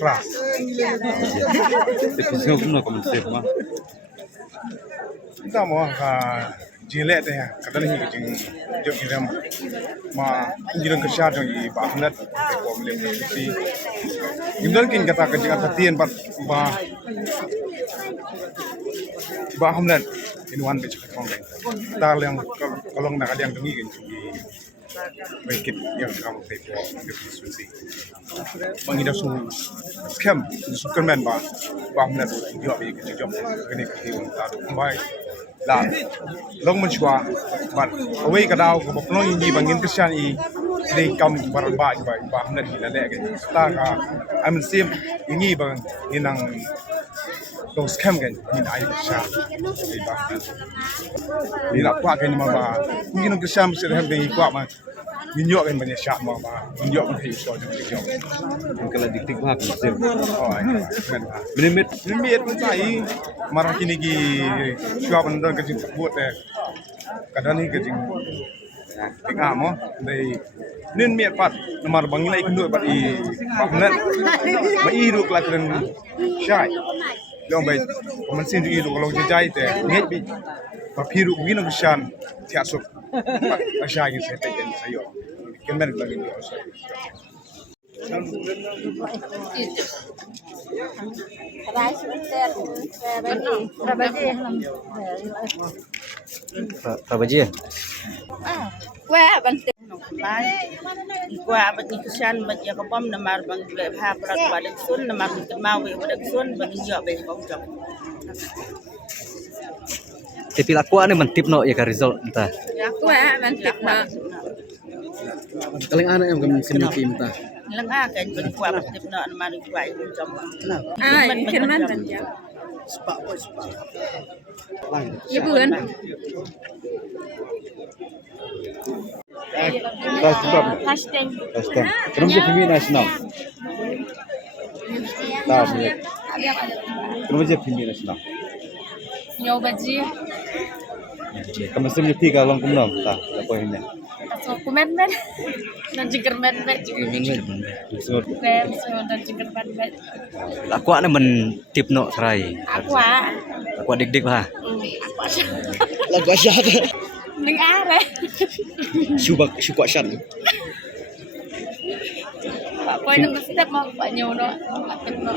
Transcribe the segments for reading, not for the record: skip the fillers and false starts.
Pra. Episode no como se chama. Kita mau ka jilek teh kadang ni jing jok kiram ma jiran kerja dong i bahnet ko mele si gimdal kin kata ka jing atien pat ba hamnet in one bitch kong ta yang kolong nak yang dengi kan baikit yang kamu tepo di diskusi mengidah su scam superman ba hamnet job i ke job kini ke ta bai la long menchua but away ka daw ko plong yi bangin kristian i de kam baran ba hamnet ni la ke ta ka I'm sim ini bang inang dong scam kan min ai sha ni la kwa kan ma ba ni no kristian se hem de kwa ma ni nyok kan banyak sha ma ba ni nyok kan so de job Kalau diktik bah como se chama. oh kan Minimit limit pun sai marah kini gi shop ndon ka jing buat kadang ni ka jing tengah mo dei nin miat pat nomor bangilai kundu pat i paknet ba i ru kelak dan syai dong bai man sin i ru kalau jai te nget bi pa phiru gino kushan tia sup ba syai gi se te ken sayo ken men lagi ni so berapa je? Qua bantu bai qua bagi kesan bagi kapom namar bang le ha prak pada sun namar mau we pada sun bagi jo be kong jong Tapi aku ni mentip no ya ka result entah. qua bantu na Kaling anak yang kami sini entah. lang a kan bagi qua bantu na namar qua kong jong Kirman banyak. Ya bukan. hashtag Hashtag. Kenapa je pemimpin nasional? Tahu ni. Kenapa je pemimpin nasional? Nyawa baji. Kamu mesti menyepi kalau kamu nom, tak apa ini. So kumen men. Dan jiger men men. So, Bem so dan jiger men men. aku ni mentip no serai. Aku dik-dik bah. Lagu asyad. Ning are. Syukur asyad. Pak Boy nang step mau Pak Nyono. Aktif no.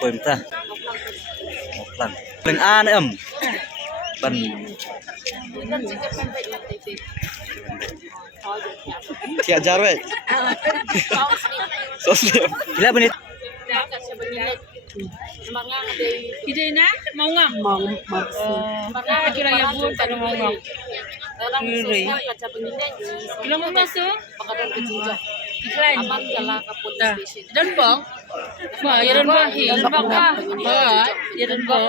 Poin ta. Moklan. Paling an em. Ban. Tiap jarwe. Soslim. Bila menit? Ide na mau ngam. Mau. Marga kira ya bu tak mau ngam. Kila mau masuk? Iklan. Dan bang. Ma, ya dan bang. Ya dan bang. Ya dan bang.